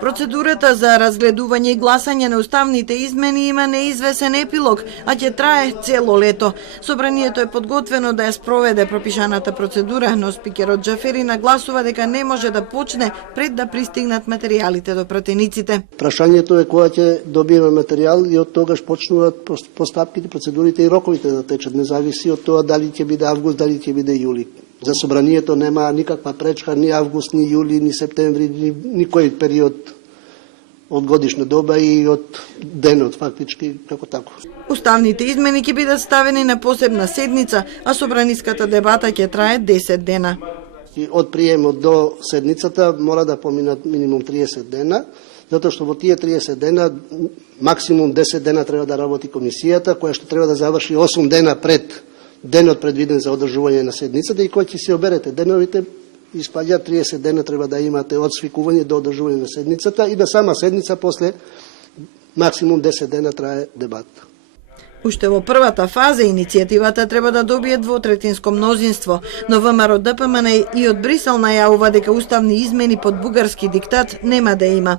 Процедурата за разгледување и гласање на уставните измени има неизвесен епилог, а ќе трае цело лето. Собранието е подготвено да ја спроведе пропишаната процедура, но спикерот Џафери нагласува дека не може да почне пред да пристигнат материјалите до пратениците. Прашањето е кога ќе добиеме материјал и од тогаш почнуваат постапките, процедурите и роковите да течат, не зависи од тоа дали ќе биде август, дали ќе биде јули. За собранието нема никаква пречка, ни август, ни јули, ни септември, ни кој период од годишна доба и од денот, фактички, како тако. Уставните измени ќе бидат ставени на посебна седница, а собраниската дебата ќе трае 10 дена. И од приемот до седницата мора да поминат минимум 30 дена, затоа што во тие 30 дена, максимум 10 дена треба да работи комисијата, која што треба да заврши 8 дена пред денот предвиден за одржување на седницата и кој ќе се оберете деновите, испаѓа 30 дена треба да имате од свикување до одржување на седницата и на сама седница после максимум 10 дена трае дебат. Уште во првата фаза иницијативата треба да добие двотретинско мнозинство, но ВМРО ДПМН и од Брисел најавува дека уставни измени под бугарски диктат нема да има.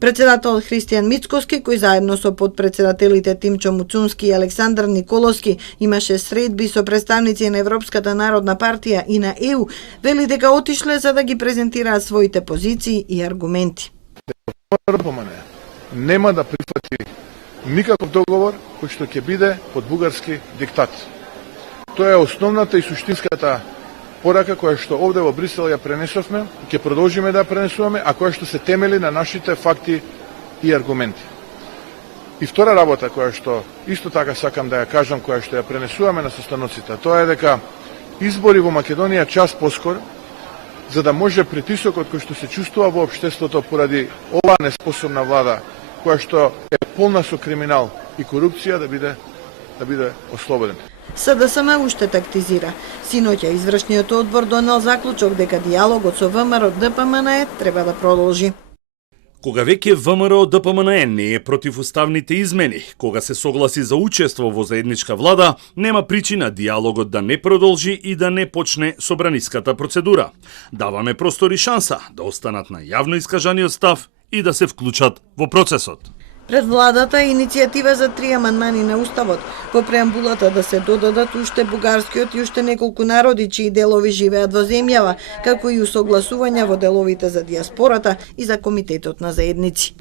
Председател Христијан Мицкоски, кој заедно со подпредседателите Тимчо Муцунски и Александар Николовски имаше средби со представници на Европската народна партија и на ЕУ, вели дека отишле за да ги презентираат своите позиции и аргументи. Нема да прифати никаков договор кој што ќе биде под бугарски диктат. Тоа е основната и суштинската порака која што овде во Брисел ја пренесовме, ќе продолжиме да ја пренесуваме, а која што се темели на нашите факти и аргументи. И втора работа која што исто така сакам да ја кажам, која што ја пренесуваме на состаноците, тоа е дека избори во Македонија час поскор, за да може притисокот кој што се чувствува во општеството поради оваа неспособна влада, која што е полна со криминал и корупција, да биде ослободен. СДСМ уште тактизира. Синоќа извршниот одбор донел заклучок дека дијалогот со ВМРО ДПМН треба да продолжи. Кога веќе ВМРО ДПМН не е против уставните измени, кога се согласи за учество во заедничка влада, нема причина дијалогот да не продолжи и да не почне собраниската процедура. Даваме простор и шанса да останат на јавно искажаниот став и да се вклучат во процесот. Пред владата е иницијатива за 3 амандмани на уставот, во преамбулата да се додадат уште бугарскиот и уште неколку народи чии делови живеат во земјава, како и усогласувања во деловите за дијаспората и за комитетот на заедници.